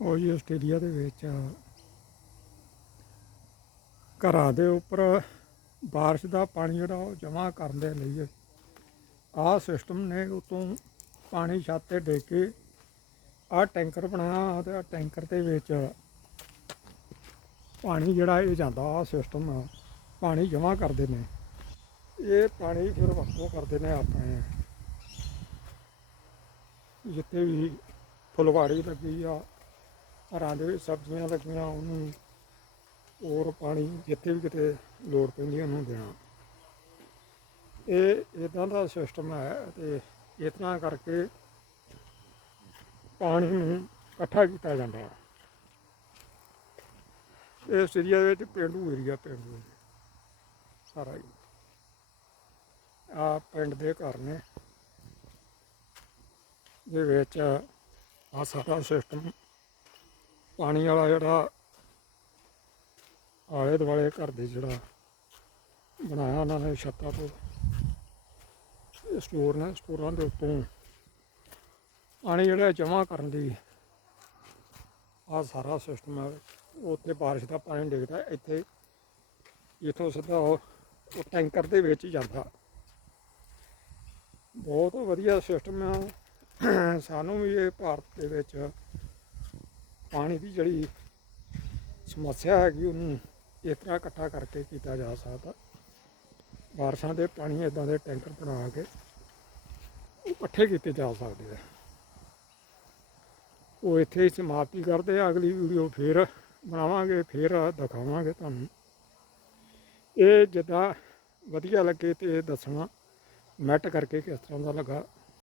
ਉਹ ਜੀ ਆਸਟ੍ਰੇਲੀਆ ਦੇ ਵਿੱਚ ਘਰਾਂ ਦੇ ਉੱਪਰ ਬਾਰਿਸ਼ ਦਾ ਪਾਣੀ ਜਿਹੜਾ ਉਹ ਜਮ੍ਹਾਂ ਕਰਨ ਦੇ ਲਈ ਆਹ ਸਿਸਟਮ ਨੇ ਉਤੋਂ ਪਾਣੀ ਛੱਤ ਤੇ ਡਿੱਗ ਕੇ ਆਹ ਟੈਂਕਰ ਬਣਾਇਆ ਤੇ ਆਹ ਟੈਂਕਰ ਦੇ ਵਿੱਚ ਪਾਣੀ ਜਿਹੜਾ ਇਹ ਜਾਂਦਾ, ਆਹ ਸਿਸਟਮ ਪਾਣੀ ਜਮ੍ਹਾਂ ਕਰਦੇ ਨੇ। ਇਹ ਪਾਣੀ ਫਿਰ ਵਰਤੋਂ ਕਰਦੇ ਨੇ ਆਪਣੇ। ਜਿੱਥੇ ਵੀ ਫੁਲਵਾੜੀ ਲੱਗੀ ਆ ਘਰਾਂ ਦੇ ਵਿੱਚ ਸਬਜ਼ੀਆਂ ਲੱਗੀਆਂ ਉਹਨੂੰ ਹੋਰ ਪਾਣੀ ਜਿੱਥੇ ਵੀ ਕਿਤੇ ਲੋੜ ਪੈਂਦੀ ਉਹਨੂੰ ਦੇਣਾ। ਇਹ ਇਦਾਂ ਦਾ ਸਿਸਟਮ ਹੈ ਤੇ ਇਸ ਤਰ੍ਹਾਂ ਕਰਕੇ ਪਾਣੀ ਨੂੰ ਇਕੱਠਾ ਕੀਤਾ ਜਾਂਦਾ ਹੈ। ਇਹ ਸਿਰੀਆ ਦੇ ਵਿੱਚ ਪੇਂਡੂ ਏਰੀਆ ਪੇਂਡੂ area, ਸਾਰਾ ਹੀ। ਆ ਪਿੰਡ ਦੇ ਘਰ ਨੇ ਦੇ ਵਿੱਚ ਆ ਸਾਰਾ ਸਿਸਟਮ ਪਾਣੀ ਵਾਲਾ ਜਿਹੜਾ ਆਲੇ ਦੁਆਲੇ ਘਰ ਦੇ ਜਿਹੜਾ ਬਣਾਇਆ ਉਹਨਾਂ ਨੇ ਛੱਤਾਂ ਤੋਂ, ਸਟੋਰ ਨੇ, ਸਟੋਰਾਂ ਦੇ ਉੱਤੋਂ ਪਾਣੀ ਜਿਹੜਾ ਜਮ੍ਹਾਂ ਕਰਨ ਦੀ ਆ ਸਾਰਾ ਸਿਸਟਮ ਹੈ ਉੱਥੇ ਬਾਰਿਸ਼ ਦਾ ਪਾਣੀ ਡਿੱਗਦਾ, ਇੱਥੇ ਇਥੋਂ ਸਿੱਧਾ ਉਹ ਟੈਂਕਰ ਦੇ ਵਿੱਚ ਹੀ ਜਾਂਦਾ। ਬਹੁਤ ਵਧੀਆ ਸਿਸਟਮ ਆ। ਸਾਨੂੰ ਵੀ ਇਹ ਭਾਰਤ ਦੇ ਵਿੱਚ ਪਾਣੀ ਦੀ ਜਿਹੜੀ ਸਮੱਸਿਆ ਹੈਗੀ ਉਹਨੂੰ ਇਸ ਤਰ੍ਹਾਂ ਇਕੱਠਾ ਕਰਕੇ ਕੀਤਾ ਜਾ ਸਕਦਾ। ਬਾਰਿਸ਼ਾਂ ਦੇ ਪਾਣੀ ਇਦਾਂ ਦੇ ਟੈਂਕਰ ਬਣਾ ਕੇ ਇਕੱਠੇ ਕੀਤੇ ਜਾ ਸਕਦੇ ਆ। ਉਹ ਇੱਥੇ ਹੀ ਸਮਾਪਤੀ ਕਰਦੇ ਆ। ਅਗਲੀ ਵੀਡੀਓ ਫੇਰ ਬਣਾਵਾਂਗੇ, ਫੇਰ ਦਿਖਾਵਾਂਗੇ ਤੁਹਾਨੂੰ। ਇਹ ਜਿੱਦਾਂ ਵਧੀਆ ਲੱਗੇ ਤੇ ਇਹ ਦੱਸਣਾ, ਮੈਟ ਕਰਕੇ ਕਿਸ ਤਰ੍ਹਾਂ ਦਾ ਲੱਗਾ।